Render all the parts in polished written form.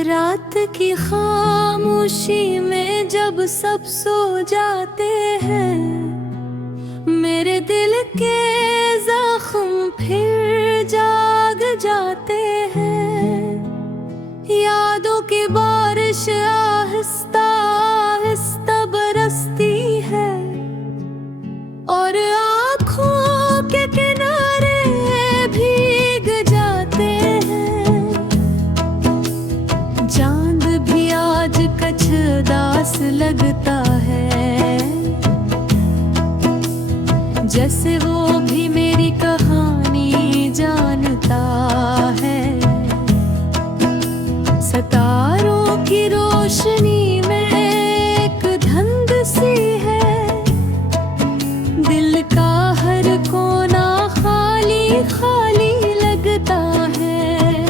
रात की खामोशी में जब सब सो जाते हैं, मेरे दिल के जख्म फिर जाग जाते हैं। यादों की बारिश आहिस्ता आहिस्ता बरसती है और आँखों के किनारे भीग जाते हैं। चांद भी आज कछ उदास लगता है, जैसे वो भी मेरी कहानी जानता है। सितारों की रोशनी में एक धुंध सी है, दिल का हर कोना खाली खाली लगता है।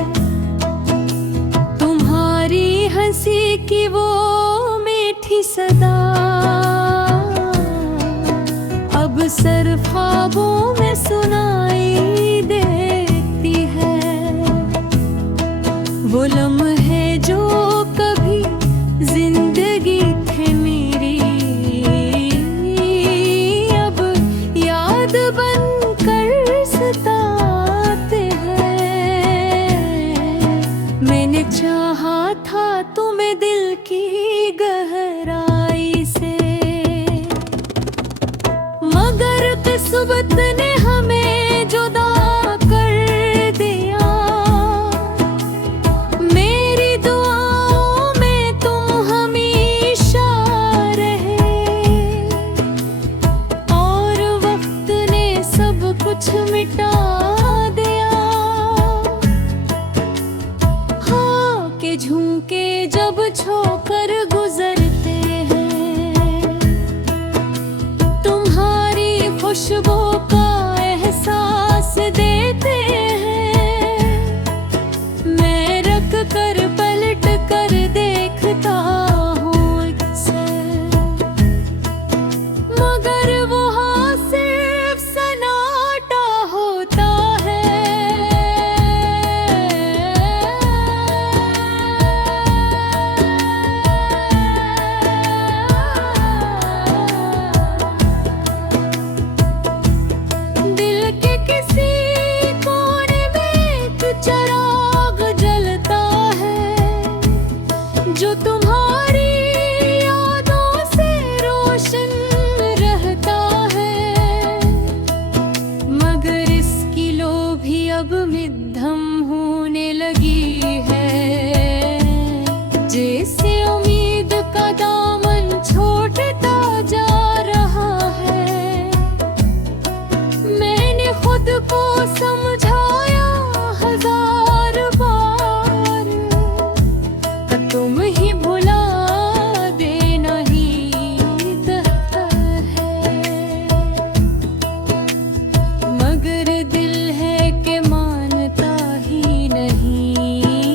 तुम्हारी हंसी की वो मीठी सदा अब सिर्फ ख्वाबों में सुनाई देती है। वो लम्हे जो कभी जिंदगी थे मेरी, अब याद बनकर सताते हैं। मैंने चाहा था तुम्हें दिल की गहराई से, मगर किस्मत ने हमें जुदा कर दिया। मेरी दुआओं में तुम हमेशा रहे और वक्त ने सब कुछ मिटा दिया। हाँ के झुमके जब छोकर गुजरते हैं, तुम्हारी खुशबू का एहसास देते हैं। मैं रख कर पलट कर देखता हूँ अक्सर, मगर वहाँ सिर्फ सन्नाटा होता है। दिल के किसी कोने में एक चिराग जलता है, जो तुम्हारी यादों से रोशन रहता है। मगर इसकी लो भी अब मध्यम होने लगी है, जैसे उम्मीद का दामन छोड़ता जा रहा है। मैंने खुद को समझाया हजार बार, तुम ही भुला देना ही बेहतर है। मगर दिल है कि मानता ही नहीं,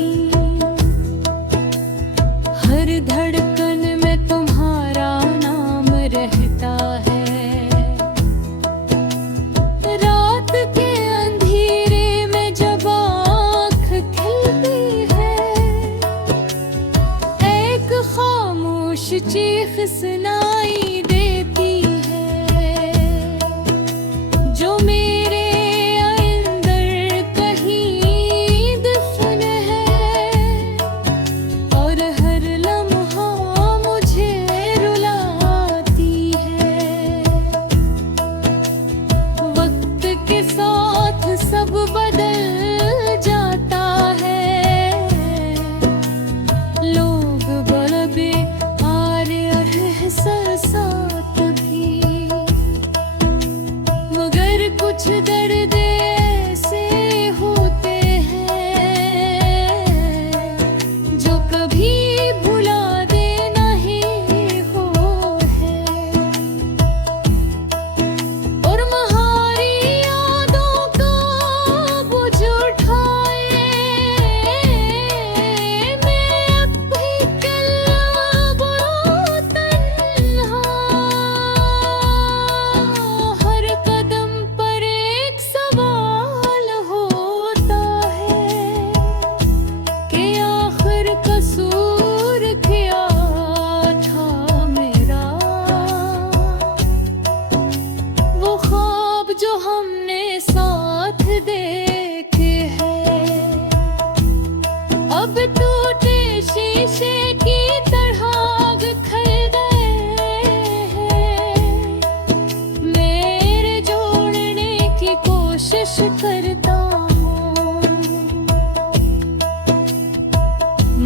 करता हूँ,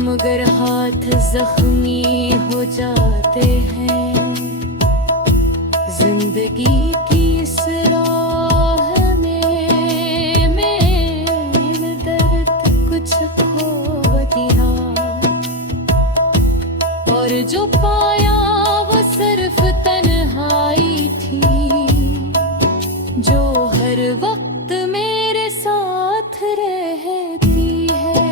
मगर हाथ जख्मी हो जाते हैं। जिंदगी की इस राह में मैंने दर्द कुछ खो दिया, और जो पाया वो सिर्फ तन्हाई थी, जो हर वक्त मेरे साथ रहती है।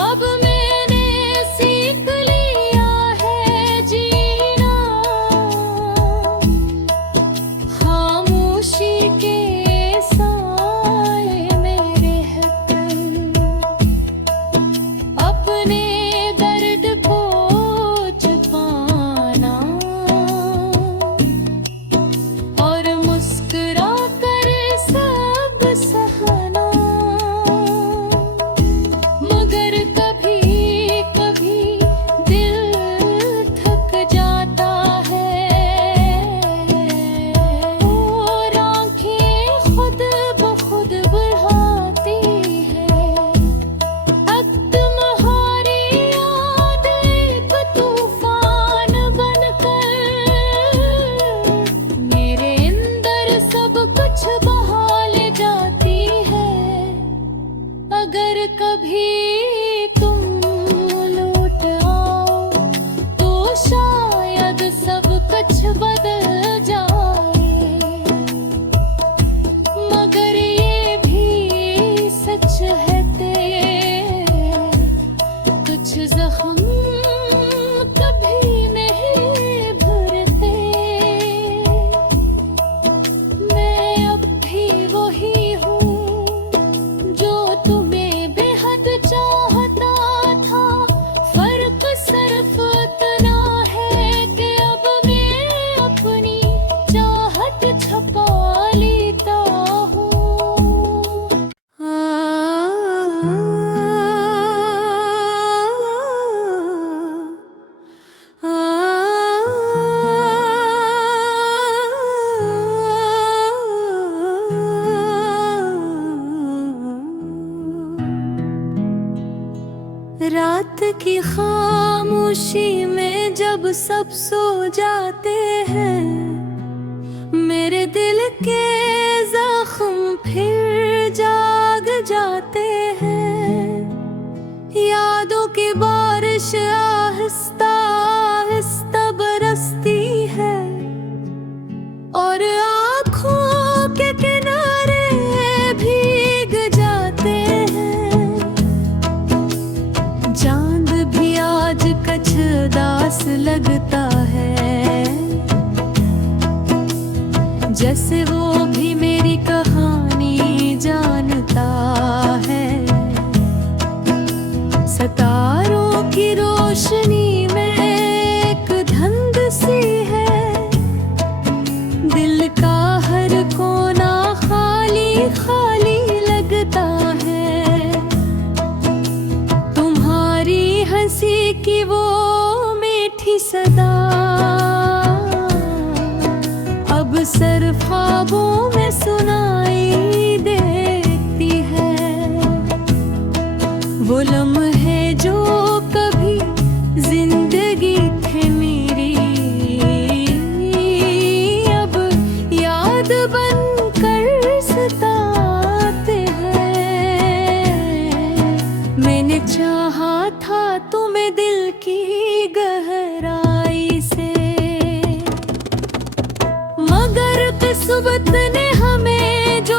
अब मैंने सीख लिया है जीना, खामोशी के साए में रहकर, अपने दर्द को छुपाना और मुस्कुरा कर सब सहना। मगर कभी कभी दिल थक जाता है, और आँखें खुद ब खुद बहाती है। अब तुम्हारी याद एक तूफान बनकर मेरे अंदर सब कुछ बहा ले जाती है। अगर कभी तुम लौट आओ तो शायद सब कुछ बदल जाए, मगर ये भी सच है तेरे कुछ जख्म कभी नहीं भरते। मैं अब भी वही हूँ जो तुम्हें बेहद चाहता था। फर्क सिर्फ इतना है कि अब मैं अपनी चाहत छुपा लेता हूँ। रात की खामोशी में जब सब सो जाते हैं, मेरे दिल के जख्म फिर जाग जाते हैं। यादों की बारिश आहिस्ता आहिस्ता बरसती है, और आँखों के किनारे भीग जाते हैं। चांद भी आज कछ उदास लगता है, जैसे वो भी मेरी कहानी जानता है। सितारों की रोशनी में एक धुंध सी है, दिल का हर कोना खाली खाली लगता है। तुम्हारी हंसी की वो मीठी सदा अब सिर्फ ख्वाबों में सुनाई देती है। वो लम्हे जो कभी जिंदगी थे मेरी, अब याद बनकर सताते हैं। मैंने चाहा था तुम्हें दिल की गहराई से, मगर किस्मत ने हमें जो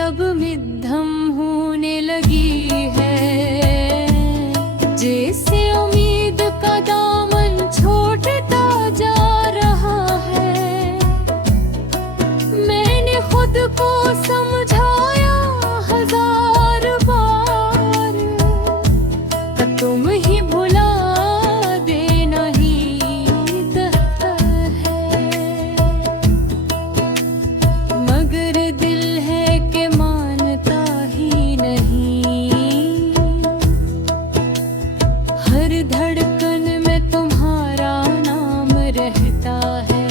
अब मध्यम होने लगी है। जैसे उम्मीद का दामन छोटता जा रहा है। मैंने खुद को समझाया 1000 बार, तुम ही भुला देना ही बेहतर है। मगर दिल है कि मानता ही नहीं। हर धड़कन में तुम्हारा नाम रहता है।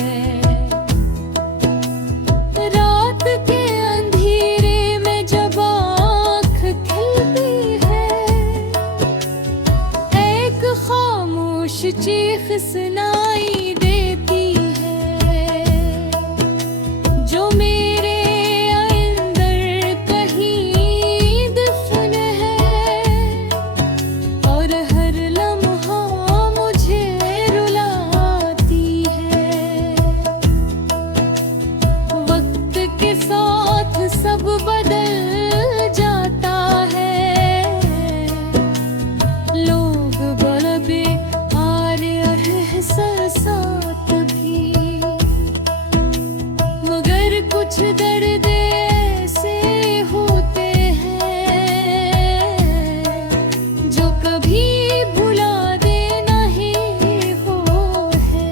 रात के अंधेरे में जब आँख खिलती है, एक खामोश चीख सुनाई देती है, जो मेरे अंदर कहीं दफन है। और हर लम्हा मुझे रुलाती है। वक्त के साथ सब बदल जाता है। लोग बड़े आरे और एहसासात भी, मगर कुछ दर्द ऐसे होते हैं जो कभी भुला देना ही हो है।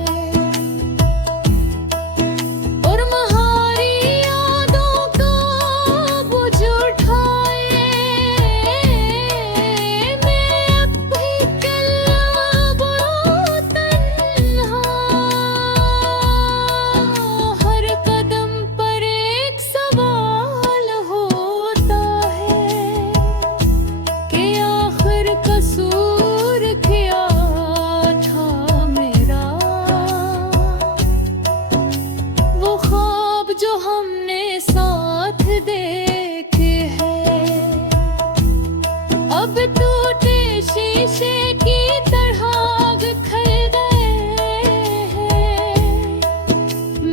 और तुम्हारी यादों को बुझ उठाए, मैं अब भी कल बड़ा तन्हा। हर कदम पर एक सवाल होता है कि आखिर कसूर क्या था मेरा। वो ख्वाब जो हमने साथ देखे हैं, अब टूटे शीशे की तरह बिखर गए हैं।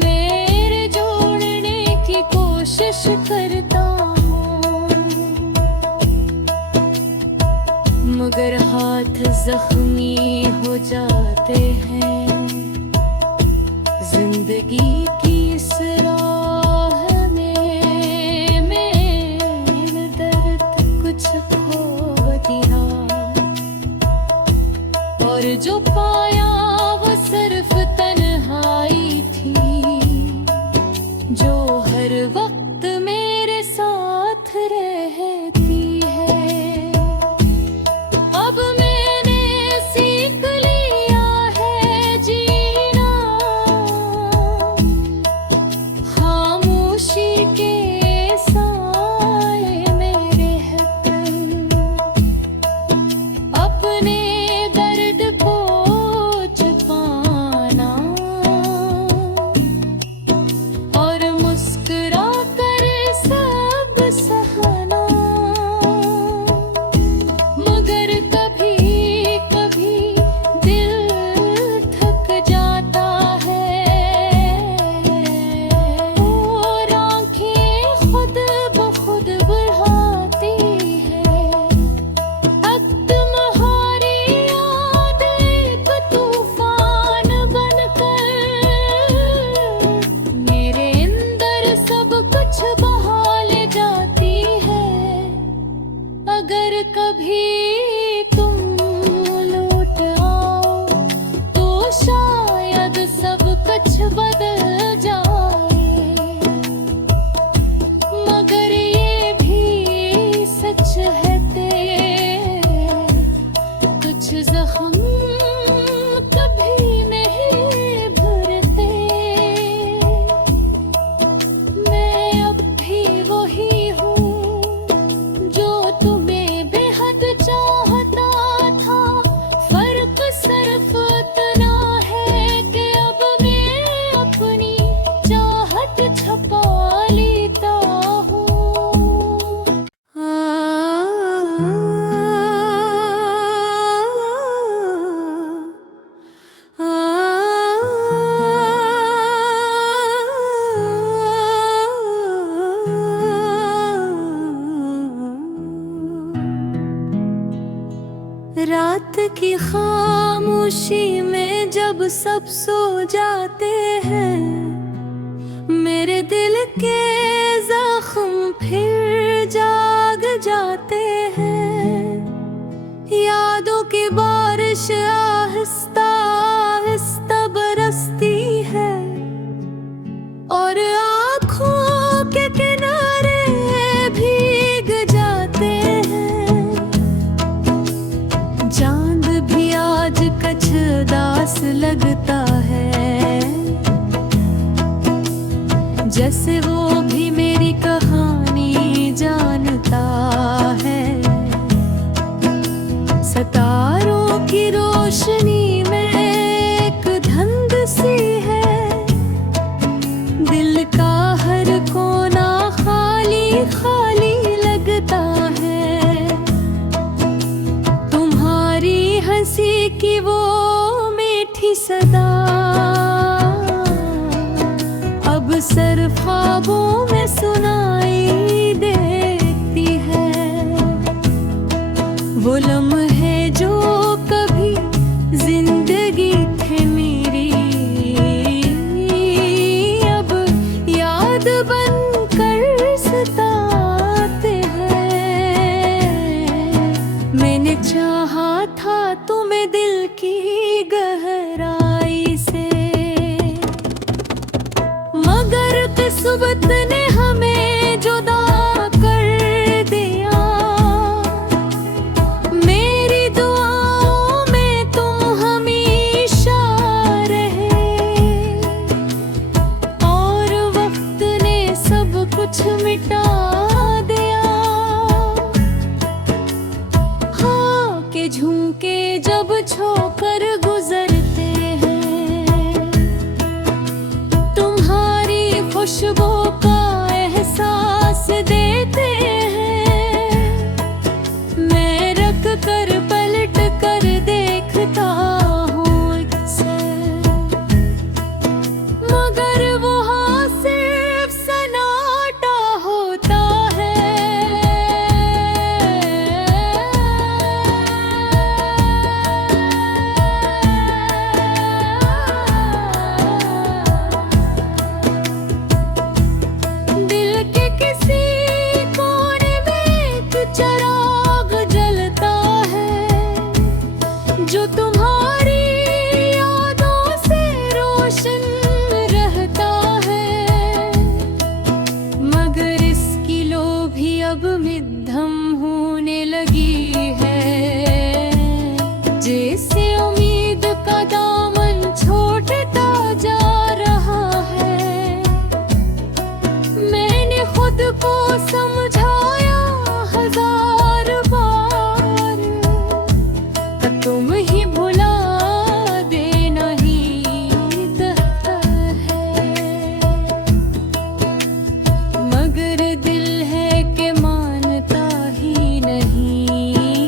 मेरे जोड़ने की कोशिश करता हूँ, मगर हाथ जख्मी हो जाते हैं। जिंदगी की इस राह में मैंने दर्द कुछ खो दिया, और जो पाया वो सिर्फ तन्हाई थी, जो हर वक्त मेरे साथ रहती है। अब मैंने सीख लिया रात की खामोशी में जब सब सो जाते हैं, मेरे दिल के जख्म फिर जाग जाते हैं। यादों की बारिश आहिस्ता आहिस्ता बरसती है और आँखों के किनारे भीग जाते हैं। चांद भी आज कछदास लगता है, जैसे वो भी मेरी कहानी जानता है। सितारों की रोशनी में एक धुंध सी है, दिल का हर कोना खाली खाली लगता है। तुम्हारी हंसी की वो मीठी सदा अब सिर्फ ख्वाबों में सुनाई देती है। वो लम्हे जो कभी जिंदगी थे मेरी, अब याद बनकर सताते हैं। मैंने चाहा था तुम्हें दिल की गहराई से, मगर किस्मत ने हमें जुदा कर दिया। मेरी दुआओं में तुम हमेशा रहे और वक्त ने सब कुछ मिटा दिया। हाँ के झुमके जब छोकर गुजरते हैं, तुम्हारी खुशबू का एहसास देते हैं। मैं रख कर पलट कर देखता हूँ अक्सर, मगर वहाँ सिर्फ सन्नाटा होता है। दिल के किसी कोने में एक चिराग जलता है, जो तुम्हारी यादों से रोशन रहता है। मगर इसकी लो भी अब मध्यम होने लगी है, जैसे उम्मीद का दामन छोड़ता जा रहा है। मैंने खुद को समझाया हजार बार, तुम ही भुला देना ही बेहतर है। मगर दिल है कि मानता ही नहीं,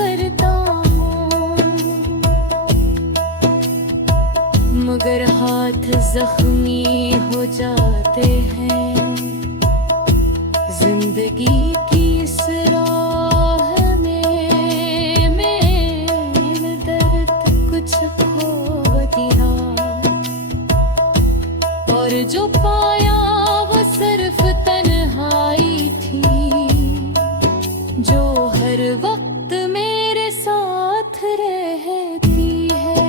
करता हूँ, मगर हाथ जख्मी हो जाते हैं। जिंदगी की इस राह में मैंने दर्द कुछ खो दिया, और जो पाया वो सिर्फ तन्हाई थी, जो हर वक्त मेरे साथ रहती है।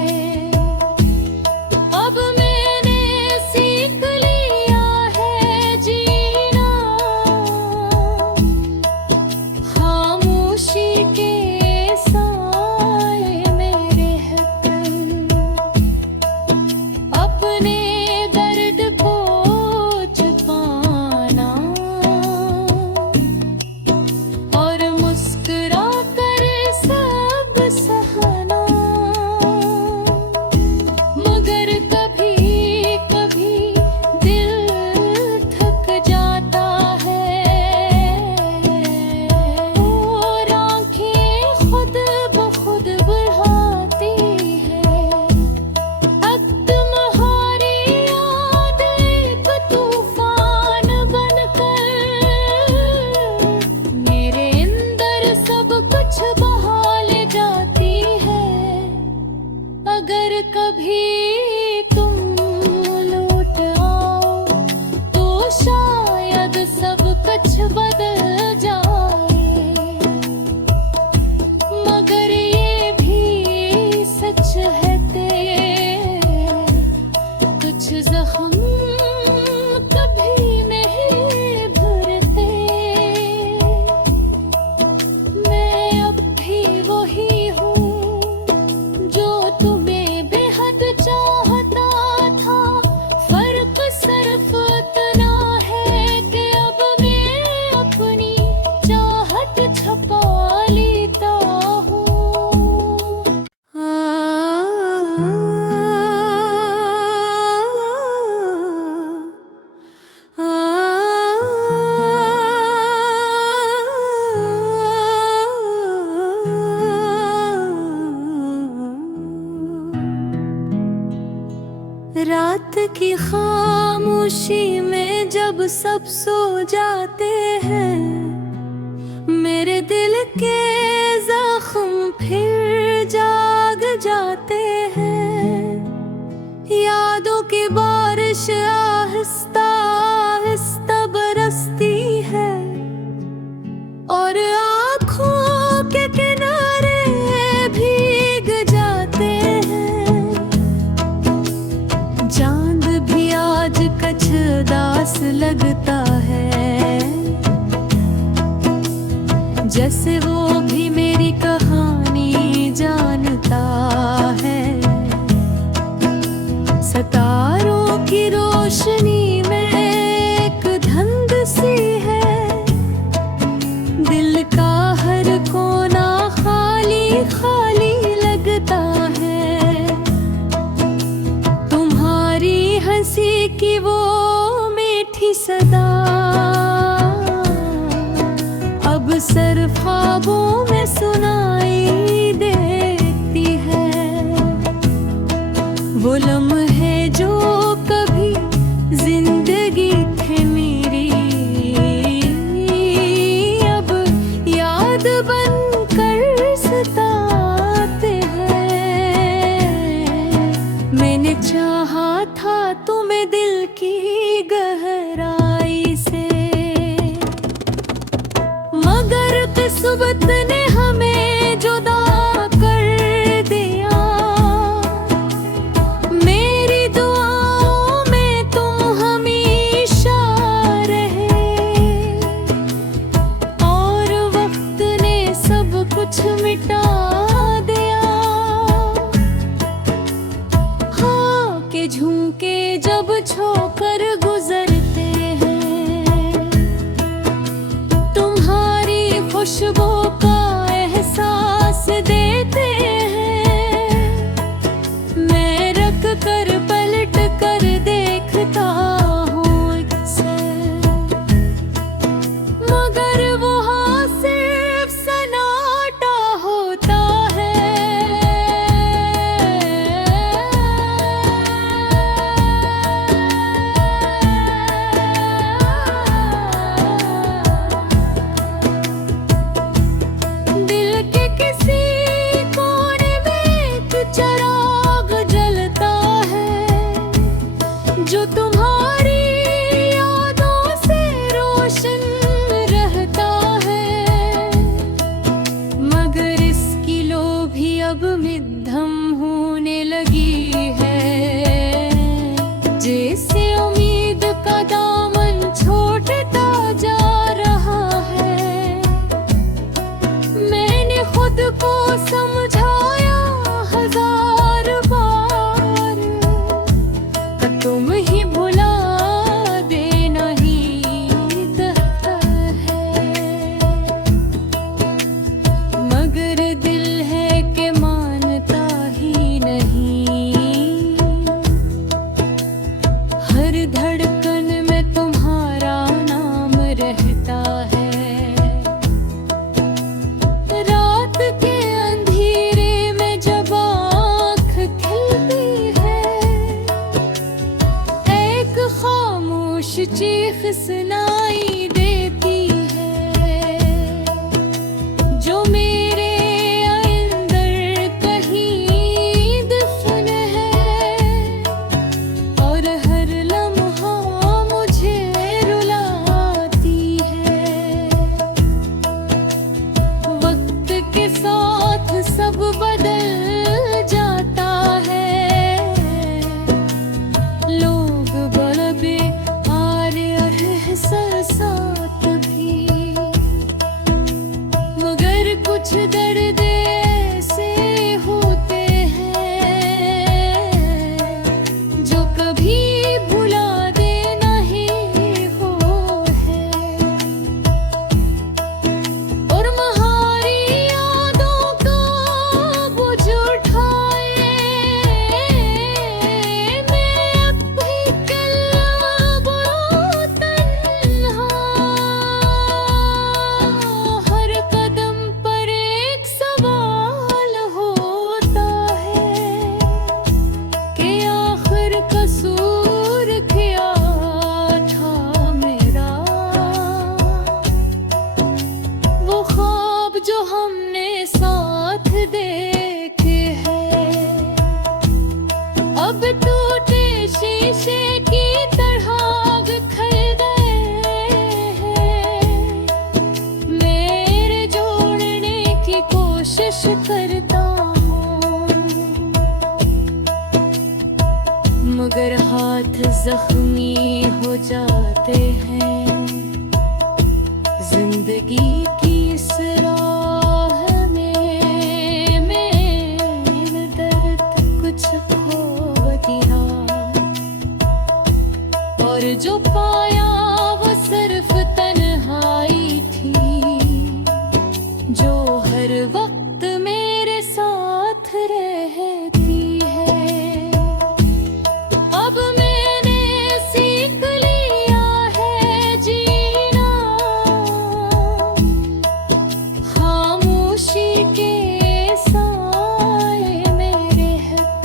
अब मैंने सीख लिया है जीना, खामोशी के साए में रहकर, अपने दर्द को छुपाना और मुस्कुरा कर सब सहना। मगर कभी कभी दिल थक जाता है, और आँखें खुद ब खुद बहाती है। अब तुम्हारी याद एक तूफान बनकर मेरे अंदर सब कुछ बहा ले जाती है। अगर कभी तुम लौट आओ तो शायद सब कुछ बदल जाए, मगर ये भी सच है कुछ जख्म कभी नहीं भरते। मैं अब भी वही हूँ जो तुम्हें बेहद चाहता था। फर्क सिर्फ इतना है कि अब मैं अपनी चाहत छुपा लेता हूँ। रात की खामोशी में जब सब सो जाते हैं, मेरे दिल के जख्म फिर जाग जाते हैं। यादों की बारिश आहिस्ता आहिस्ता बरसती है, और आँखों के किनारे भीग जाते हैं। चांद भी आज कछ उदास लगता है, जैसे वो भी मेरी कहानी जानता है। सितारों की रोशनी में एक धुंध सी है, दिल का हर कोना खाली खाली लगता है। तुम्हारी हंसी की वो मीठी सदा अब सिर्फ ख्वाबों में सुनाई देती है। वो लम्हे जो कभी जिंदगी थे मेरी, अब याद बनकर सताते हैं। मैंने चाहा था तुम्हें दिल की गहराई से, मगर किस्मत ने हमें जो अब मिद्धम होने लगी है। जैसे उम्मीद का दामन छोटता जा रहा है। मैंने खुद को समझाया 1000 बार, तुम ही भुला देना ही बेहतर है। मगर दिल है कि मानता ही नहीं। हर धड़कन में तुम्हारा नाम रहता है। रात के अंधेरे में जब आँख खिलती है, एक खामोश चीख सुनाई देती है, जो मेरे अंदर कहीं दफन है। और हर लम्हा मुझे रुलाती है। वक्त के साथ सब बदल जाता है। लोग बड़े और साथ भी, मगर कुछ दर्द ऐसे होते हैं जो कभी भुला देना ही हो है। और तुम्हारी यादों का बोझ उठाए मैं अब भी कल बड़ा तन्हा। हर कदम पर एक सवाल होता है कि आखिर कसूर क्या था मेरा। वो ख्वाब जो हमने साथ देखे हैं, अब टूटे शीशे की तरह बिखर गए हैं। मेरे जोड़ने की कोशिश करता हूँ, मगर हाथ जख्मी हो जाते हैं। जिंदगी की इस राह में मैंने दर्द कुछ खो दिया, और जो पाया वो सिर्फ तन्हाई थी, जो हर वक्त मेरे साथ रहती है। अब मैंने सीख लिया है जीना, खामोशी के साए मेरे हक।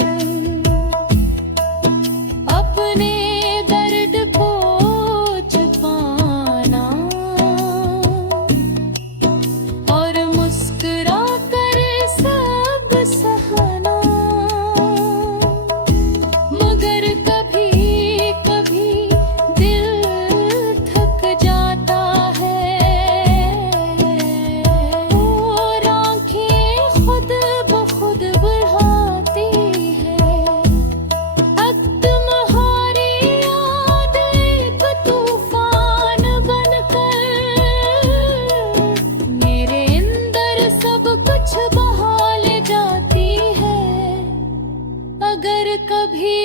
अपने दर्द को छुपाना और मुस्कुरा कर सब सहना। मगर कभी कभी दिल थक जाता है, और आँखें खुद ब खुद बहाती है। अब तुम्हारी याद एक तूफान बनकर मेरे अंदर सब कुछ बहा ले जाती है। अगर कभी